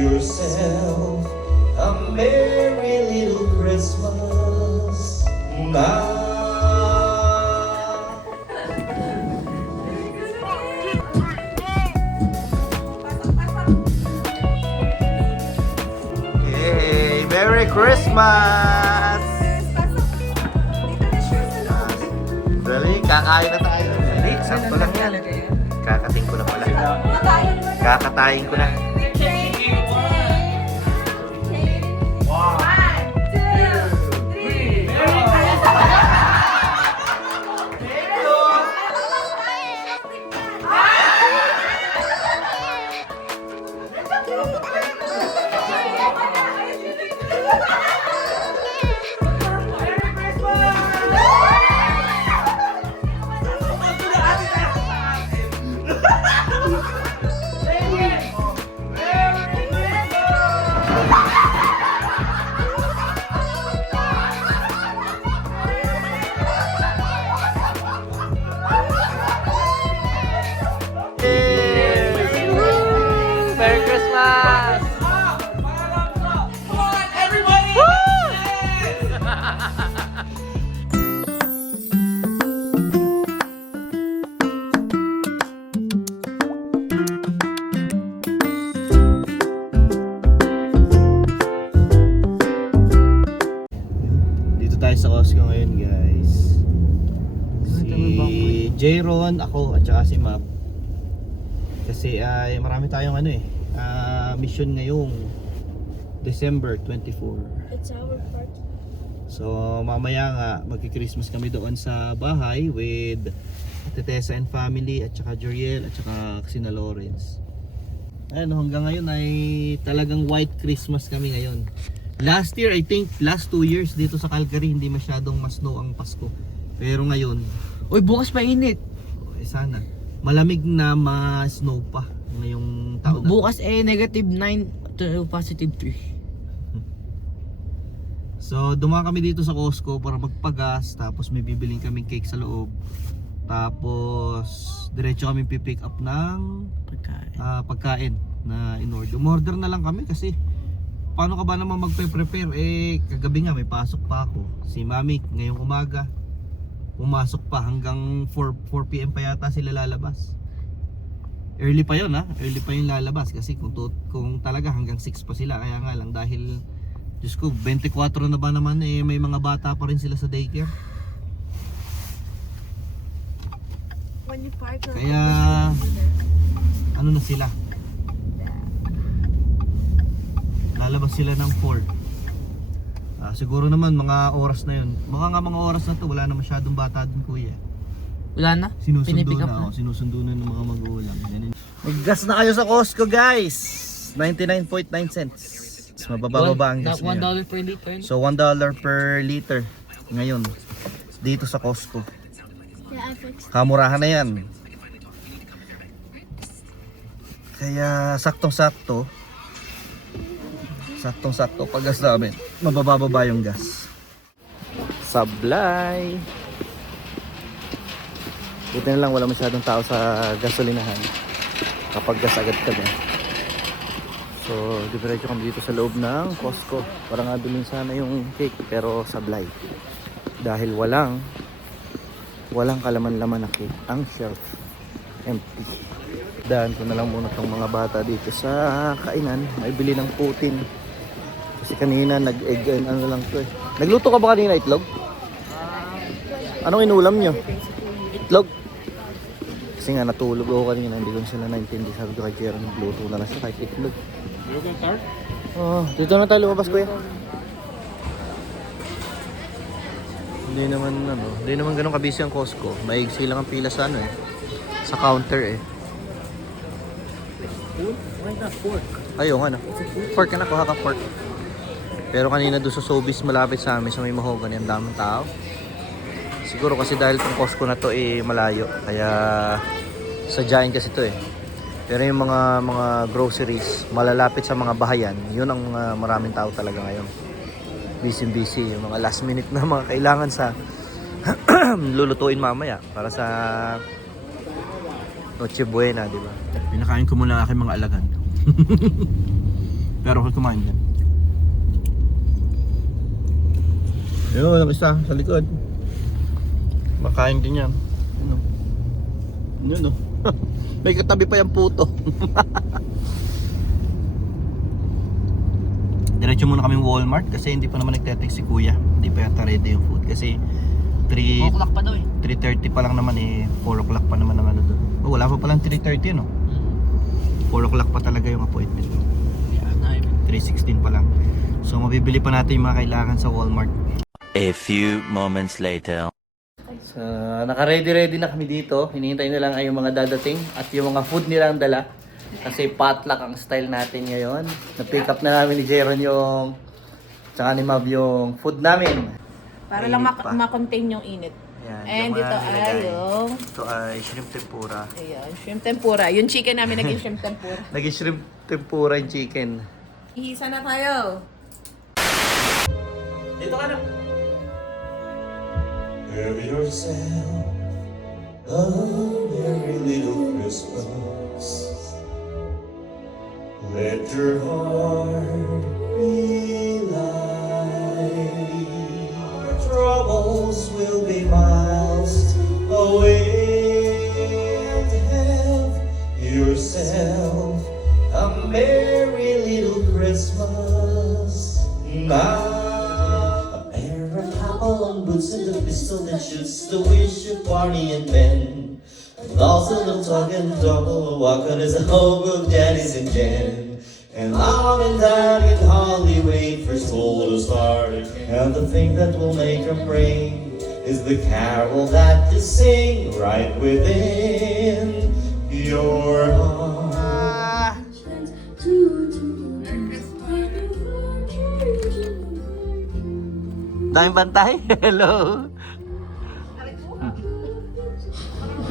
yourself a merry little Christmas now. Hey, Merry Christmas! Dali, kakain na tayo. Dali, sakto lang yan. Kakating ko na pala. Kakatayin ko na. Merry Christmas! Dito tayo sa Costco ngayon, guys. Si Jayron, ako, at saka si Map. Kasi ay marami tayong mission ngayong December 24. It's our party. So mamaya nga magki-Christmas kami doon sa bahay with Ate Tessa and family at saka Joriel at saka Sina Lawrence. Ayun, hanggang ngayon ay talagang white Christmas kami ngayon. Last year, I think last 2 years dito sa Calgary hindi masyadong mas-snow ang Pasko. Pero ngayon, Uy, bukas mainit. sana malamig na ma-snow pa ngayong taon na. Bukas -9 to +3. So dumaan kami dito sa Costco para magpagas, tapos may bibiling kaming cake sa loob. Tapos diretso kami pipick up ng pagkain na in-order. Umorder na lang kami kasi paano ka ba naman magpe-prepare? Kagabi nga may pasok pa ako. Si Mami ngayong umaga pumasok pa hanggang 4 PM pa yata sila lalabas. Early pa yun early pa yung lalabas kasi kung talaga hanggang 6 pa sila. Kaya nga lang dahil Diyos ko 24 na ba naman may mga bata pa rin sila sa daycare. Kaya ano na sila, lalabas sila ng 4. Siguro naman mga oras na yun. Mga oras na to wala na masyadong bata dun, kuya. Wala na? Sinusundo Pinipick up na, sinusundo na ng mga magulang. Maggas na kayo sa Costco, guys. 99.9 cents. Mababa ang gas ngayon. $1 per liter. So $1 per liter ngayon dito sa Costco. Yeah, I fixed. Kamurahan na yan. Kaya saktong-sakto pag-gas namin, mabababa yung gas. Sablay. Buti na lang wala masyadong tao sa gasolinahan kapag gas agad kami. So diretso kami dito sa loob ng Costco para nga bilhin sana yung cake, pero sablay dahil walang kalaman-laman na cake. Ang shelf empty. Daan ko na lang muna tong mga bata dito sa kainan, may bili ng putin. Kasi kanina nag-egg ano lang to eh. Nagluto ka ba kanina itlog? Anong inulam nyo? Itlog? Kasi nga natulog ako kanina, hindi ko sila naintindi. Sabi ko kay Kira, nagluto na lang siya kahit itlog. Dito na tayo lumabas, kuya. Hindi naman ganun kabisi ang Costco. Maigsi lang ang pila sa sa counter eh. Why not fork? Ayaw nga na. Fork na, kuha ka fork. Pero kanina doon sa Sobeys malapit sa amin, sa may mahogany, ang daming tao. Siguro kasi dahil itong Costco na to malayo, kaya sadyain kasi to eh. Pero yung mga groceries malalapit sa mga bahayan, yun ang maraming tao talaga ngayon. Busy, yung mga last minute na mga kailangan sa lulutuin mamaya para sa Noche Buena, di ba? Pinakain ko muna aking mga alagan. Pero ako kumain dyan. Yun, ang isa sa likod. Makain din yan. Ano? Yun, no? May katabi pa yung puto. Diretso muna kaming Walmart kasi hindi pa naman nagte-text si kuya. Hindi pa yata ready yung food kasi 4 o'clock pa daw eh. 3:30 pa lang naman eh. 4 o'clock pa naman ang ano doon. Oh, wala pa palang 3:30 no? 4 o'clock pa talaga yung appointment. 3:16 pa lang. So mabibili pa natin yung mga kailangan sa Walmart. A few moments later. So, naka-ready na kami dito. Hinihintay na lang ay yung mga dadating at yung mga food nila ang dala. Kasi potluck ang style natin ngayon. Na-pick up na namin ni Jeron yung tsaka ni Mav yung food namin. Para lang Mainit pa. ma-contain yung init. Yan, And yung mga dito ay nilagay. yung... Ito ay shrimp tempura. Ayan, shrimp tempura. Yung chicken namin naging shrimp tempura. Naging shrimp tempura yung chicken. Ihisa na tayo. Dito ka na. Have yourself a merry little Christmas. Let your heart be light. Our troubles will be miles away. And have yourself a merry little Christmas now. On boots and a pistol that shoots the wish of Barney and Ben. And also no talking double walking as a hope of daddies and Jen. And mom and dad can hardly wait for school to start. And the thing that will make them ring is the carol that you sing right within your heart. Daming bantay. Hello.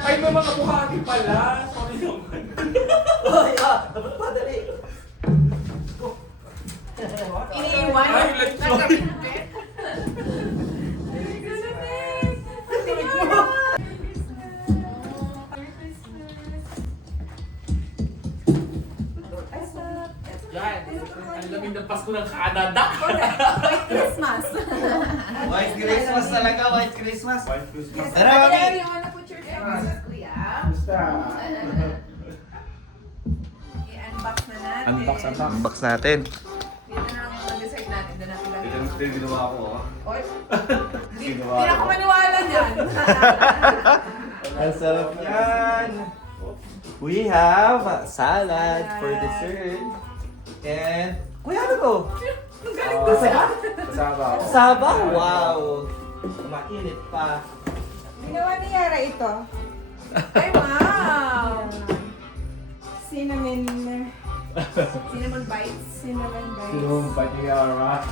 Ay, may mga buhati pala. Sorry naman. Dapat pa, dali. Iniiwan. Ay, like, sorry. Yan. Ang lamig ng Pasko ng Canada. Christmas. White Christmas talaga, White Christmas. White Christmas. Tara, mami. You wanna put your Christmas, kuya? I-unbox na natin. Unbox. Unbox natin. Dito na ang mag-decide natin. Doon natin Ito yung still ginawa ko. Oy. Ginawa Hindi na ako maniwala dyan. Ang sarap yan. We have salad for dessert. And, kuya, ano to? Kasama ako. Saba? Wow. Mainit pa. Ginawa ni Yara ito. Ay, wow. Cinnamon Cinnamon bites. cinnamon bites. Sino mong pati Yara?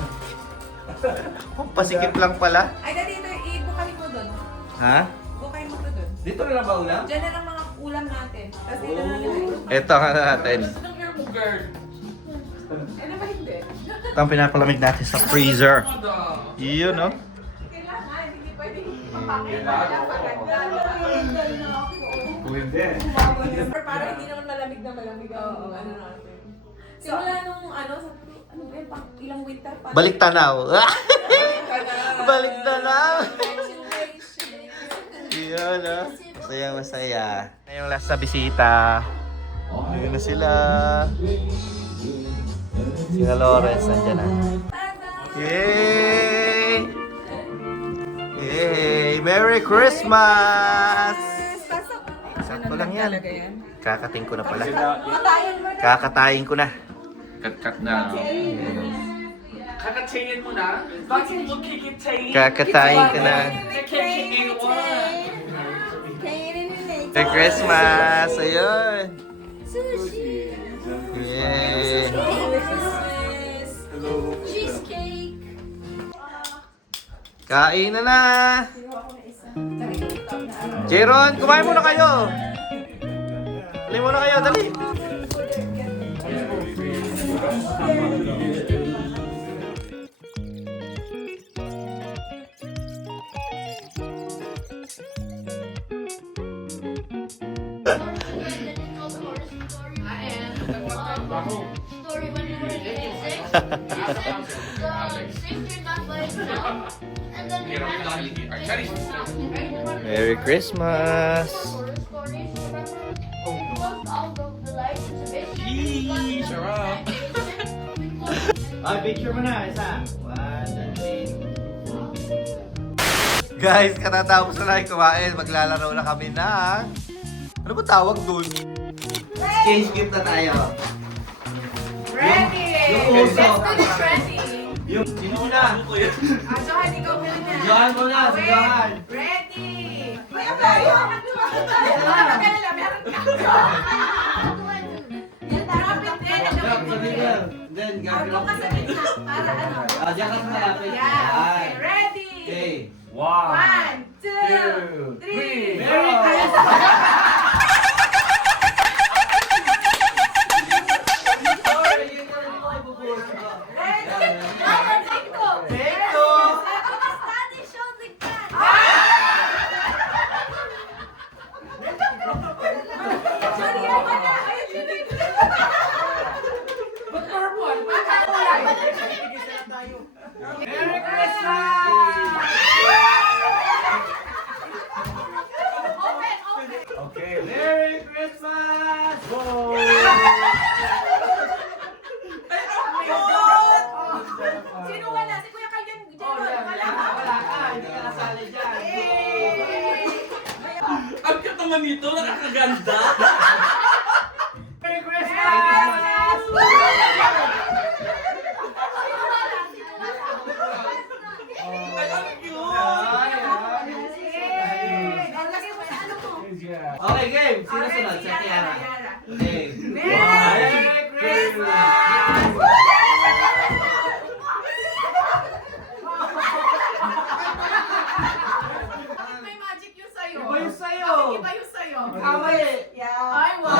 Oh, pasikip lang pala. Ay, dali ito. I-bukahin mo doon. Ha? Bukahin mo to doon. Dito na lang ba ulam? Diyan na lang mga ulam natin. Tapos dito na lang yung... Ito nga natin. Anong hair mo, girl? Ano ba hindi? Ito ang pinapalamig natin sa freezer. Yun, no? Kailangan, hindi pwedeng papakit. Maganda. Kung hindi. Or para hindi naman malamig na malamig ang ano natin. Simula nung ano, ano ba yun, ilang winter pa. Balik tanaw. Balik tanaw. Yun, no? Masaya, masaya. Ngayong last na bisita. Ayun na sila. Sina Lawrence, nandiyan na. Yay! Yay! Merry Christmas! Sakto lang yan. Kakating ko na pala. Kakatayin ko na. Cut na. Kakatayin mo na? Bakit mo kikitayin? Kakatayin ko na. Kikitayin mo na. Merry Christmas! Ayun! Sushi. Yay! Cheesecake. Kain na na! Jeron, kumain muna kayo! Dali muna kayo, dali! Story when we were Merry Christmas! Ay, picture mo na, isa. 1, 2, 3. Guys, katatapos na namin kumain. Maglalaro na kami ng... Ano ba tawag dun? Change gift na tayo. Ready! Yung uso. Let's do this ready! Yung, sino muna? Johan, ikaw muna na. Johan muna, si Johan. Ready! May tayo! Magkalala, meron ka. Yan, tarapit din. Then, Arlo ka sa gitna. Para ano? Diyan ka sa malapit. Yeah, okay. Ready? Okay. 1, 2, 3. Merry Christmas! Merry Okay, Merry Christmas! Sino wala? Si Kuya Kalyan. Wala ka. Wala ka, hindi ka nasali dyan. Ang cute naman nito, nakakaganda. Merry Christmas! Ay, ang cute. Okay, game. Sino sunod? Sa Tiara. Okay. Merry Christmas! May magic yun sa'yo. Iba yung sa'yo. Iba yung sa'yo. Kamali. Yeah. Ay, wow.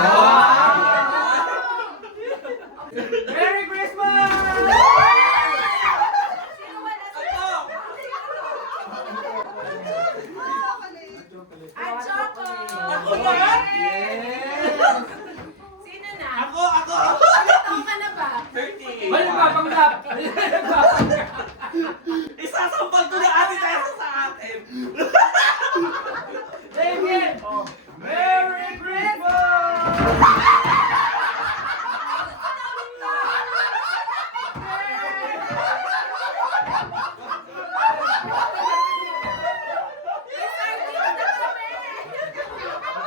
Merry Christmas! Sino wala? Ay, Choco. Ako ba? Yes! Sino na? Ako! Ilang taon ka na ba? 38. Ay, nagpapanggap! Isasampal ko na ate tayo sa atin. David! Merry Christmas!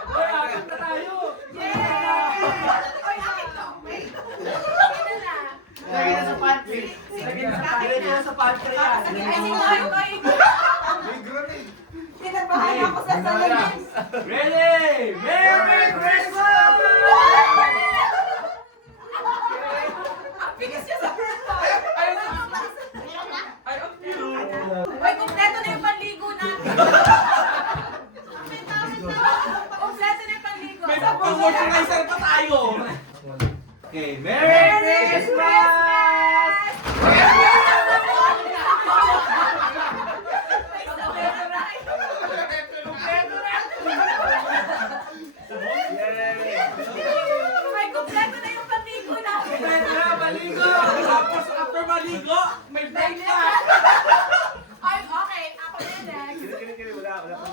Hoy, akin na tayo! Oy, akin to. Wait. Sino na? Lagyan na sa pantry. Lagyan na sa pantry yan. Ay, sino? Ay, Pinabahan ako sa salamin. Ready! Merry Christmas! ang bilis niya sa fruto. Ay, ang cute. Uy, kompleto na yung panligo natin. Kompleto na yung panligo. May pang-moisturizer pa tayo. Okay, Merry Christmas! May kompleto na yung panligo natin. Maligo! Tapos after maligo, may breakfast. Ay, okay. Ako na yung next. Wala pa na. Ako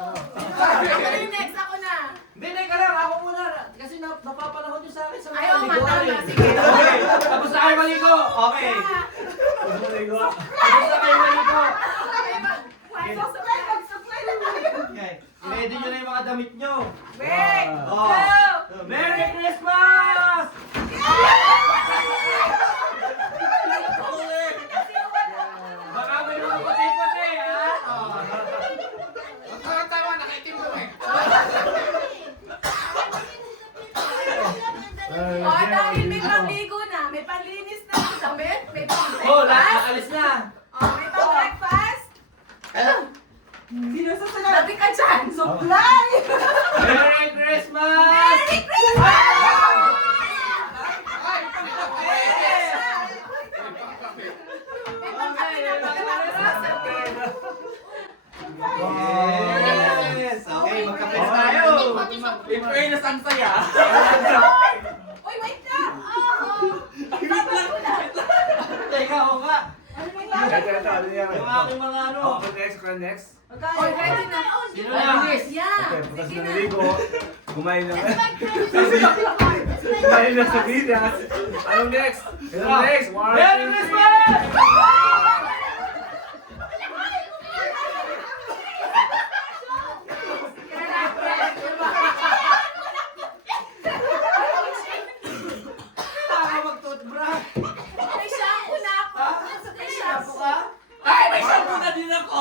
na yung next. Ako na. Hindi, teka lang. Ako muna. Kasi napapanahon nyo sa akin sa mga Ay, oo, liguan matama. eh. Sige. Okay, tapos na kayo maligo. Okay. Ah. Tapos na kayo maligo. Mag-supply na tayo. Okay. I-ready nyo na yung mga damit nyo. Wait! Oh. Go! Merry Christmas! Baka may mga puti-puti, ha? Oh. Tama, nakaitim ko eh. Oh, dahil may panligo na, may panlinis na ng damit, may Oh, pang-breakfast. alis na. Oh, may pang-breakfast. Sino sa salamin? Sabi ka dyan. Supply! Merry Christmas! Merry Christmas! May pagkape na pagkatapos ng sabihin. Yes! Okay, magkape na tayo. In fairness, ang saya. Uy, wait ka! Ay, wait lang. Teka Teka, oo nga. Ito, ano yan? Yung aking mga ano. Okay, next. Oy, ready na. Sino na? Yeah. Okay, bukas na naligo. Kumain na. Kumain na sa Pinas. Anong next? Anong next? Merry Christmas! Tama mag-toothbrush. May shampoo na ako. May shampoo ka? Ay, may shampoo na din ako!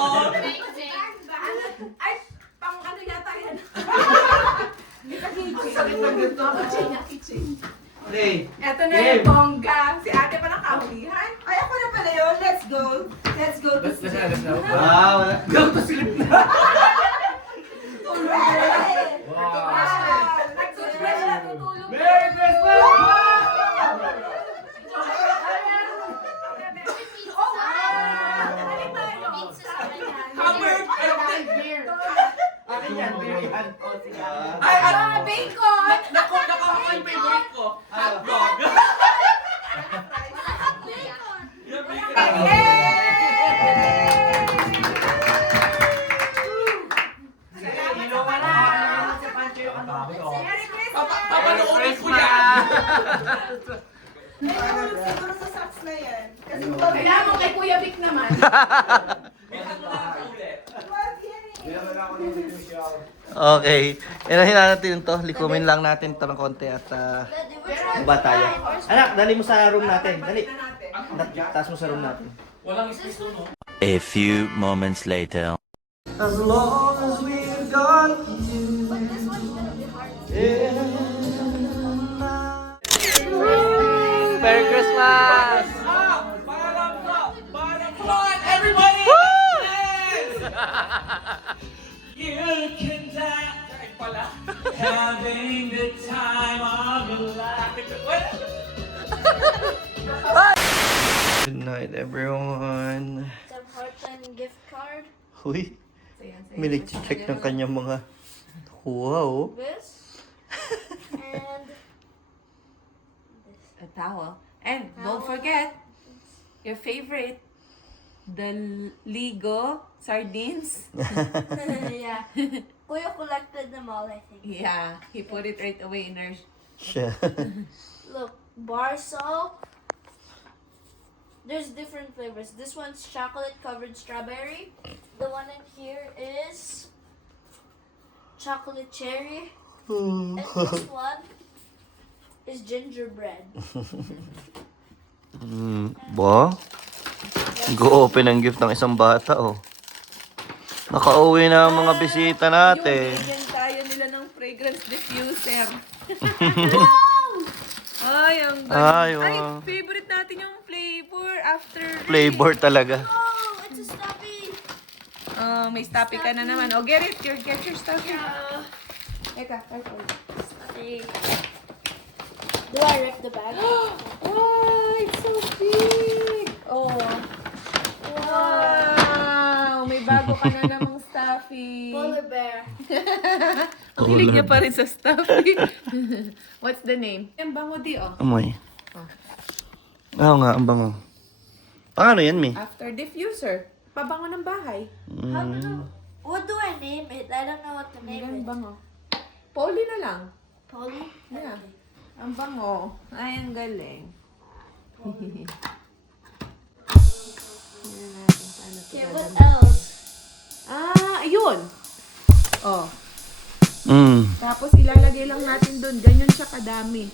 Ay, pang ano yata yan. Sakit ng ganito. Hey, Eto na Game. yung bongga. Si ate pa nakahulihan. Ay, ako na pala yun. Let's go. Let's go. Let's na. wala. Go to sleep na. Alright. Wow. Nag-toothbrush na tutulog. Merry Christmas! Oh, wow! Dali tayo. Covered! Akin yan, beer yan. Ay, bacon! Naku, ako yung favorite ko. Hotdog! Merry Christmas! Papanoorin ko yan. Siguro sa socks na yan. Kasi Kailangan mo kay Kuya Vic naman. Okay. Inahin natin ito. Likumin lang natin ito ng konti at baba tayo. Anak, dali mo sa room natin. Dali. Taas mo sa room natin. Walang space no? A few moments later. As long as we've got you. Merry Christmas! Everybody! You can die. Having the time of your life. Good night, everyone. Some Heartland gift card. Huy, may nag-check ng kanyang mga nakuha, oh. This. And A towel. And don't forget, your favorite, the Ligo sardines. yeah. Kuya collected them all, I think. Yeah, he put it right away in her. Siya. Look, bar soap. There's different flavors. This one's chocolate covered strawberry. The one in here is chocolate cherry. And this one is gingerbread. Ba? Go-open ang gift ng isang bata, oh. Nakauwi na ang mga bisita natin. Yung bigyan tayo nila ng fragrance diffuser. Ay, ang Ay, ganda. Ay, wow. favorite natin yung flavor after. Flavor talaga. Oh, it's a stuffy. Oh, may stuffy ka na naman. Oh, get it. Get your stuffy. Eka, careful. Stuffy. Do I rip the bag? Oh, it's so big. Oh. Wow. May bago ka na namang stuffy. Polar bear. Ang hilig niya pa rin sa stuffy. What's the name? Ang bango di, oh. Amoy. Oo nga, ang bango. Paano yan, Mi? After diffuser. Pabango ng bahay. How do what do I name it? I don't know what to name Ang it. bango. Polly na lang. Polly? Yeah. Ang bango. Ay, ang galing. Okay, what else? Ah, ayun. Oh. Mm. Tapos ilalagay lang natin doon. Ganyan siya kadami.